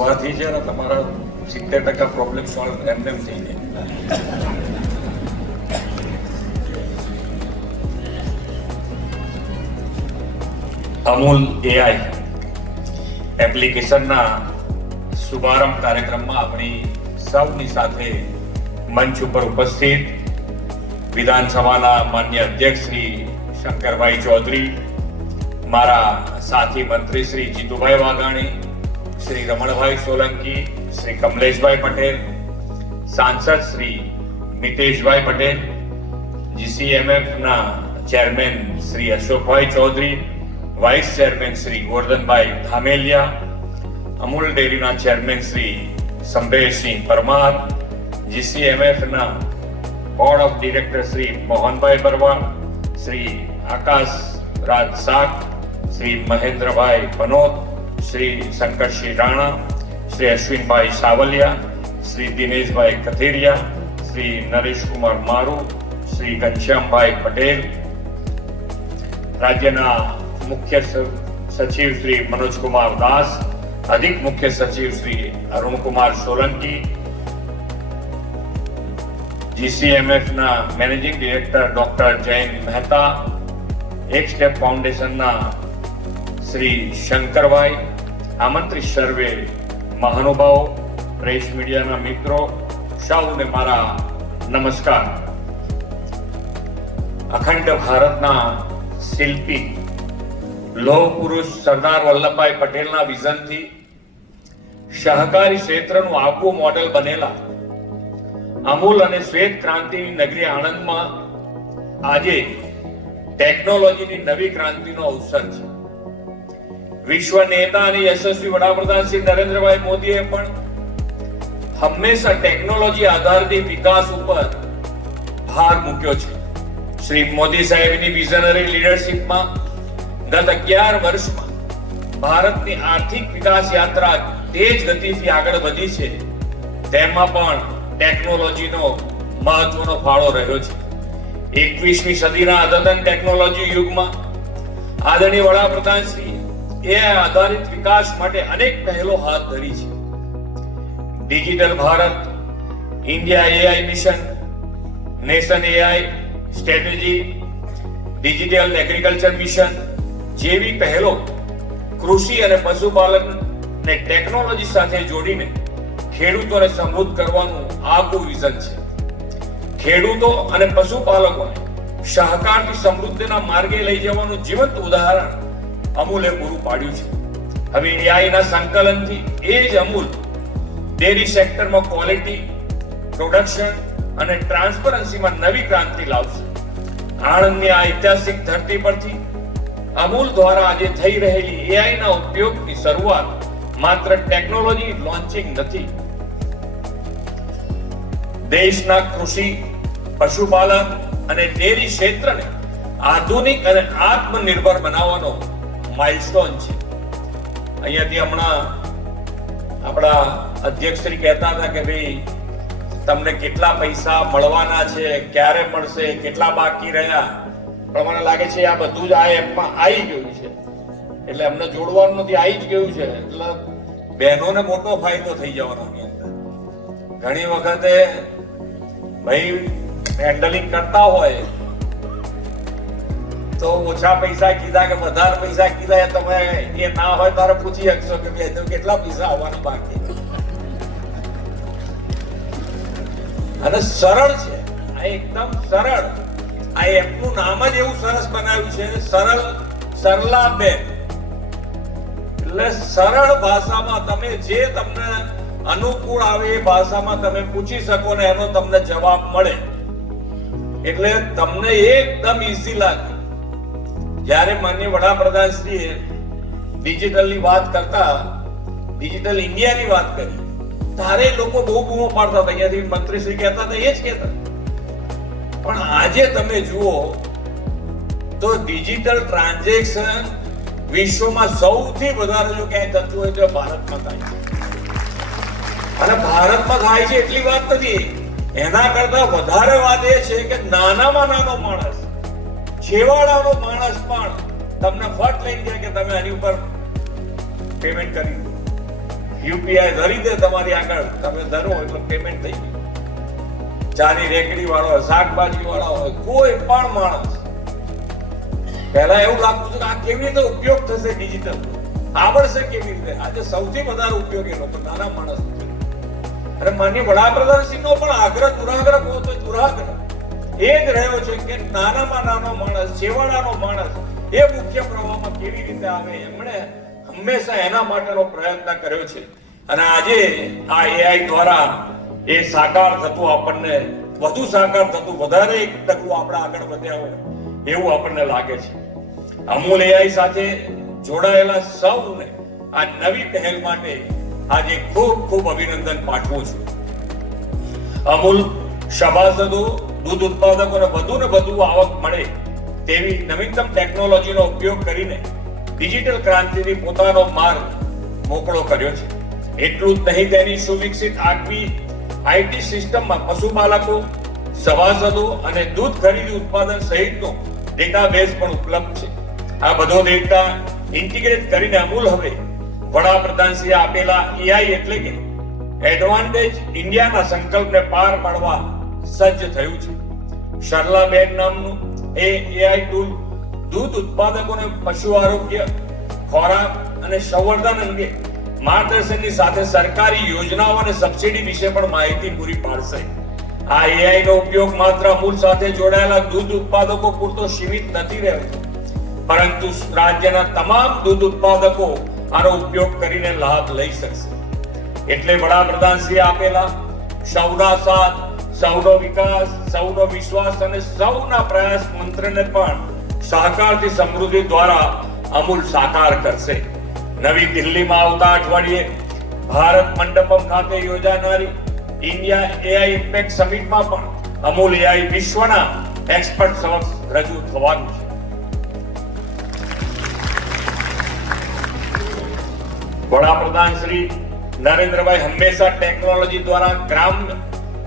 આ સ્વાથી છે અને તમારા સિત્તેર ટકા પ્રોબ્લેમ સોલ્વ એમને એમ થઈ જાય. અમૂલ એઆઈ એપ્લિકેશનના શુભારંભ કાર્યક્રમમાં આપણી સૌની સાથે મંચ ઉપર ઉપસ્થિત વિધાનસભાના માન્ય અધ્યક્ષ શ્રી શંકરભાઈ ચૌધરી, મારા સાથી મંત્રી શ્રી જીતુભાઈ વાઘાણી શ્રી રમણભાઈ સોલંકી, શ્રી કમલેશભાઈ પટેલ, સાંસદ શ્રી મિતેશભાઈ પટેલ જીસીએમએફ ના chairman Shri Ashokbhai Chaudhary, vice chairman Shri Gordhanbhai Dhameliya, Amul ડેરીના ચેરમેન શ્રી સંભેશસિંહ પરમાર જીસીએમએફ ના board of director Shri Mohanbhai Parmar Shri Akash Raj શાક શ્રી મહેન્દ્રભાઈ પનોત શ્રી શંકરસિંહ રાણા, શ્રી અશ્વિનભાઈ સાવલિયા, શ્રી દિનેશભાઈ કથેરિયા, શ્રી નરેશકુમાર મારુ, શ્રી ઘનશ્યામભાઈ પટેલ, રાજ્યના મુખ્ય સચિવ શ્રી મનોજકુમાર દાસ, અધિક મુખ્ય સચિવ Shri Arunkumar Solanki જીસીએમએફના managing director doctor Jayant Mehta Ek step ફાઉન્ડેશનના શ્રી શંકરભાઈ આમંત્રિત સર્વે મહાનુભાવો, પ્રેસ મીડિયાના મિત્રો સૌને મારા નમસ્કાર. અખંડ ભારતના શિલ્પી લોહ પુરુષ સરદાર વલ્લભભાઈ પટેલના વિઝનથી સહકારી ક્ષેત્રનું આગવું મોડેલ બનેલા અમૂલ અને શ્વેત ક્રાંતિની નગરી આણંદમાં આજે ટેકનોલોજીની નવી ક્રાંતિનો અવસર છે. વિશ્વ નેતા અને યશસ્વી વડાપ્રધાન શ્રી નરેન્દ્રભાઈ મોદીએ પણ હંમેશા ટેકનોલોજી આધારિત વિકાસ ઉપર ભાર મૂક્યો છે. શ્રી મોદી સાહેબની વિઝનરી લીડરશિપમાં ગત અગિયાર વર્ષમાં ભારતની આર્થિક વિકાસ યાત્રા તેજ ગતિથી આગળ વધી છે. તેમાં પણ ટેકનોલોજીનો મહત્વનો ફાળો રહ્યો છે. એકવીસમી સદીના અદ્યતન ટેકનોલોજી યુગમાં આદરણીય વડાપ્રધાન શ્રી એ આધારિત વિકાસ માટે અનેક પહેલો હાથ ધરી છે. Digital Bharat, India AI mission, nation AI strategy, digital agriculture mission જેવી પહેલો કૃષિ અને પશુપાલન ને ટેકનોલોજી સાથે જોડીને ખેડૂતોને સમૃદ્ધ કરવાનું આગવું વિઝન છે. ખેડૂતો અને પશુપાલકોને સહકારથી સમૃદ્ધિના માર્ગે લઈ જવાનું જીવંત ઉદાહરણ અમૂલે પૂરું પાડ્યું છે. હવે એઆઈના સંકલનથી એ જ અમૂલ ડેરી સેક્ટરમાં ક્વોલિટી પ્રોડક્શન અને ટ્રાન્સપરન્સીમાં નવી ક્રાંતિ લાવશે. આણંદની આ ઐતિહાસિક ધરતી પરથી અમૂલ દ્વારા આજે થઈ રહેલી એઆઈના ઉપયોગની શરૂઆત માત્ર ટેકનોલોજી લોન્ચિંગ નથી. દેશના કૃષિ, પશુપાલન અને ડેરી ક્ષેત્રને આધુનિક અને આત્મનિર્ભર બનાવવાનો માઇલસ્ટોન છે. અહીંયાથી હમણાં આપણા અધ્યક્ષ શ્રી કહેતા હતા કે ભાઈ, તમને કેટલા પૈસા મળવાના છે, ક્યારે મળશે, કેટલા બાકી રહ્યા? પણ મને લાગે છે આ બધું જ આ એપમાં આવી ગયું છે. એટલે અમને જોડવાનું નથી આવી જ ગયું છે. એટલે બહેનોને મોટો ફાયદો થઈ જવાનો અંદર ઘણી વખતે ભાઈ હેન્ડલિંગ કરતા હોય તો ઓછા પૈસા કીધા કે વધારે પૈસા કીધા તમે એ ના હોય તારે પૂછી શકશો કે બે કેટલા પૈસા આવવાના બાકી. અને સરળ છે. આ એકદમ સરળ. આ એપનું નામ જ એવું સરસ બનાવ્યું છે. સરળ સરલા બેન. એટલે સરળ ભાષામાં તમે જે તમને અનુકૂળ આવે એ ભાષામાં તમે પૂછી શકો ને એનો તમને જવાબ મળે. એટલે તમને એકદમ ઈઝી લાગે. જ્યારે માન્ય વડાપ્રધાન શ્રીએ ડિજિટલની વાત કરતા ડિજિટલ ઇન્ડિયાની વાત કરી તારે લોકો બહુ બૂમો પાડતા હતા. અહીંયાથી મંત્રી શ્રી કહેતા હતા, એ જ કહેતા પણ આજે તમે જુઓ તો ડિજિટલ ટ્રાન્ઝેક્શન વિશ્વમાં સૌથી વધારે જો ક્યાંય થતું હોય તો ભારતમાં થાય છે. અને ભારતમાં થાય છે એટલી વાત નથી. એના કરતા વધારે વાત એ છે કે નાનામાં નાનો માણસ છેવાડાનો માણસ પણ તમને ફટ લઈ જાય કે તમે આની ઉપર પેમેન્ટ કરી દો યુપીઆઈ ધરી દે તમારી આગળ. તમે ધરો એટલે પેમેન્ટ થઈ ગયું. ચાની રેકડી વાળો હોય શાકભાજી વાળા હોય, કોઈ પણ માણસ. પહેલા એવું લાગતું કે આ કેવી રીતે ઉપયોગ થશે ડિજિટલ આવડશે કેવી રીતે? આજે સૌથી વધારે ઉપયોગી લોકો નાના માણસ. અને માનનીય વડાપ્રધાનશ્રીનો પણ આગ્રહ દુરાગ્રહ તો દુરાગ્રહ. એ જ રહ્યો છે કે નાનામાં નાનો માણસ, છેવાડાનો માણસ, એ મુખ્ય પ્રવાહમાં કેવી રીતે આવે, એમણે હંમેશા એના માટેનો પ્રયત્ન કર્યો છે. અને આજે આ એઆઈ દ્વારા એ સાકાર થતું આપણને, વધુ સાકાર થતું, વધારે એક ટકું આપણે આગળ વધ્યા હોય, એવું આપણને લાગે છે. અમૂલ એઆઈ સાથે જોડાયેલા સૌને આ નવી પહેલ માટે આજે ખૂબ ખૂબ અભિનંદન પાઠવું છું. અમૂલ સભાસદો દૂધ ઉત્પાદકોને વધુ ને વધુ આવક મળે તેવી નવીનતમ ટેકનોલોજીનો ઉપયોગ કરીને ડિજિટલ ક્રાંતિથી પોતાનો માર્ગ મોકળો કર્યો છે. એટલું જ નહીં, તેની સુવિકસિત આગવી આઈટી સિસ્ટમમાં પશુપાલકો, સભાસદો અને દૂધ ખરીદી ઉત્પાદન સહિતનો ડેટાબેઝ પણ ઉપલબ્ધ છે. આ બધો ડેટા ઇન્ટિગ્રેટ કરીને અમૂલ હવે વડાપ્રધાન શ્રી આપેલા એઆઈ એટલે કે એડવાન્ટેજ ઇન્ડિયાના સંકલ્પને પાર પાડવા સજ્જ થયું છે. સરલાબેન નામનું એ એઆઈ ટૂલ દૂધ ઉત્પાદકોને પશુ આરોગ્ય, ખોરાક અને સંવર્ધન અંગે માર્ગદર્શનની સાથે સરકારી યોજનાઓ અને સબસિડી વિશે પણ માહિતી પૂરી પાડશે. આ એઆઈ નો ઉપયોગ માત્ર અમૂલ સાથે જોડાયેલા દૂધ ઉત્પાદકો પૂરતો સીમિત નથી રહેતો. પરંતુ રાજ્યના તમામ દૂધ ઉત્પાદકો આનો ઉપયોગ કરીને લાભ લઈ શકશે. એટલે વડાપ્રધાન શ્રી આપેલા સાથ સૌનો વિકાસ, સૌનો વિશ્વાસ અને સૌના પ્રયાસ મંત્રને પણ સહકારથી સમૃદ્ધિ દ્વારા અમૂલ સાકાર કરશે. નવી દિલ્હીમાં આવતા અઠવાડિયે ભારત મંડપમ ખાતે યોજાનારી ઇન્ડિયા એઆઈ ઇમ્પેક્ટ સમિટમાં પણ અમૂલ એઆઈ વિશ્વના એક્સપર્ટ સમક્ષ રજૂ થવાનું છે. વડાપ્રધાન શ્રી નરેન્દ્રભાઈ હંમેશા ટેકનોલોજી દ્વારા ગ્રામ્ય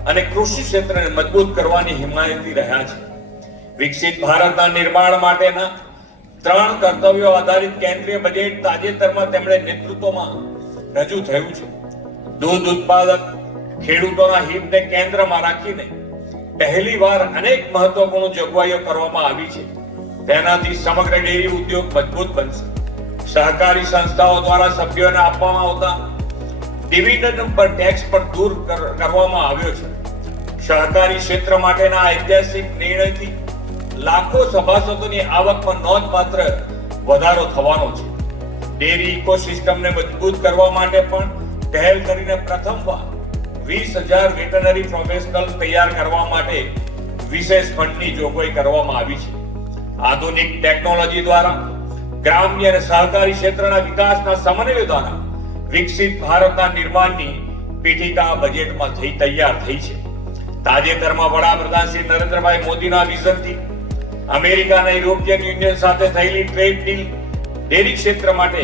અને કૃષિ ક્ષેત્રને મજબૂત કરવાની હિમાયતી રહ્યા છે. વિકસિત ભારતના નિર્માણ માટેના ત્રણ કર્તવ્યો આધારિત કેન્દ્રીય બજેટ તાજેતરમાં તેમણે નેતૃત્વમાં રજૂ થયું છે. દૂધ ઉત્પાદક ખેડૂતોના હિતને કેન્દ્રમાં રાખીને પહેલી વાર અનેક મહત્વપૂર્ણ જોગવાઈઓ કરવામાં આવી છે. તેનાથી સમગ્ર ડેરી ઉદ્યોગ મજબૂત બનશે. સહકારી સંસ્થાઓ દ્વારા સભ્યોને આપવામાં આવતા ડિવિડન્ડ પર ટેક્સ પણ દૂર કર- કરવામાં આવ્યો છે. સહકારી ક્ષેત્ર માટેના ઐતિહાસિક નિર્ણયથી લાખો સભાસદોની આવકમાં નોંધપાત્ર વધારો થવાનો છે. ડેરી ઇકોસિસ્ટમને મજબૂત કરવા માટે પણ પહેલ કરીને પ્રથમવાર વીસ હજાર વેટરનરી પ્રોફેશનલ તૈયાર કરવા માટે વિશેષ ફંડની જોગવાઈ કરવામાં આવી છે. આધુનિક ટેકનોલોજી દ્વારા ગ્રામ્ય અને સહકારી ક્ષેત્રના વિકાસના સમન્વય દ્વારા વિકસિત ભારતના નિર્માણની પીઠિકા બજેટમાં થઈ તૈયાર થઈ છે. તાજેતરમાં વડાપ્રધાન શ્રી નરેન્દ્રભાઈ મોદીના વિઝનથી અમેરિકા અને યુરોપિયન યુનિયન સાથે થયેલી ટ્રેડ ડીલ ડેરી ક્ષેત્ર માટે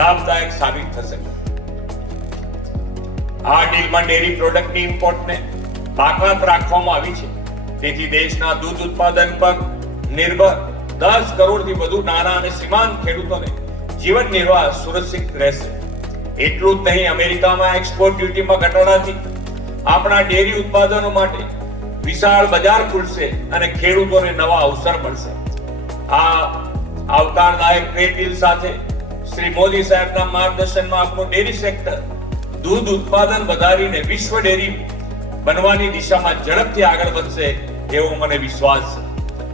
લાભદાયક સાબિત થશે. આ ડીલમાં ડેરી પ્રોડક્ટની ઇમ્પોર્ટને બાકાત રાખવામાં આવી છે. તેથી દેશના દૂધ ઉત્પાદન પર નિર્ભર દસ કરોડથી વધુ નાના અને સીમાંત ખેડૂતોને જીવન નિર્વાહ સુરક્ષિત રહેશે. એટલું જ નહીં, અમેરિકામાં એક્સપોર્ટ ડ્યુટીમાં ઘટાડાથી આપણા ડેરી ઉત્પાદનો માટે વિશાળ બજાર ખુલશે અને ખેડૂતોને નવા અવસર મળશે. આ આવકારદાયક ટ્રેડ ડીલ સાથે શ્રી મોદી સાહેબના માર્ગદર્શનમાં આપણું ડેરી સેક્ટર દૂધ ઉત્પાદન વધારીને વિશ્વ ડેરી બનવાની દિશામાં ઝડપથી આગળ વધશે એવો મને વિશ્વાસ છે.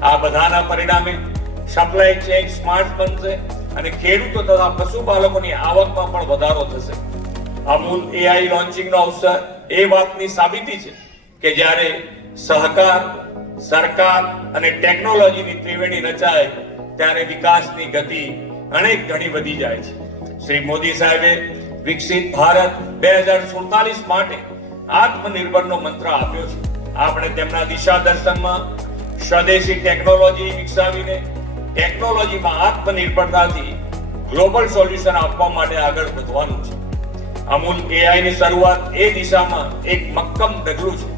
આ બધાના પરિણામે સપ્લાય ચેઇન સ્માર્ટ બનશે અને ખેડૂતો તથા પશુપાલકોની આવકમાં પણ વધારો થશે. અમૂલ એઆઈ લોન્ચિંગનો અવસર એ વાતની સાબિતી છે કે જ્યારે સહકાર, સરકાર અને ટેકનોલોજીની ત્રિવેણી રચાય, ત્યારે વિકાસની ગતિ અનેક ગણી વધી જાય છે. શ્રી મોદી સાહેબે વિકસિત ભારત બે હજાર સુડતાલીસ માટે આત્મનિર્ભરનો મંત્ર આપ્યો છે. આપણે તેમના દિશા દર્શનમાં સ્વદેશી ટેકનોલોજી વિકસાવીને ટેકનોલોજીમાં આત્મનિર્ભરતાથી ગ્લોબલ સોલ્યુશન આપવા માટે આગળ વધવાનું છે. અમૂલ એઆઈ ની શરૂઆત એ દિશામાં એક મક્કમ ડગલું છે.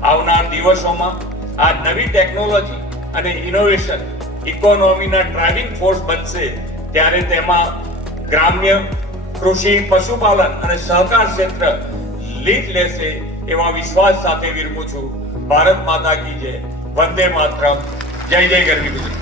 આવનાર દિવસોમાં આ નવી ટેકનોલોજી અને ઇનોવેશન ઇકોનોમીના ડ્રાઇવિંગ ફોર્સ બનશે ત્યારે તેમાં ગ્રામ્ય કૃષિ, પશુપાલન અને સહકાર ક્ષેત્ર લીડ લેશે એવા વિશ્વાસ સાથે વિરમું છું. ભારત માતા કી જય. વંદે માતરમ. જય જય ગરવી ગુજરાત.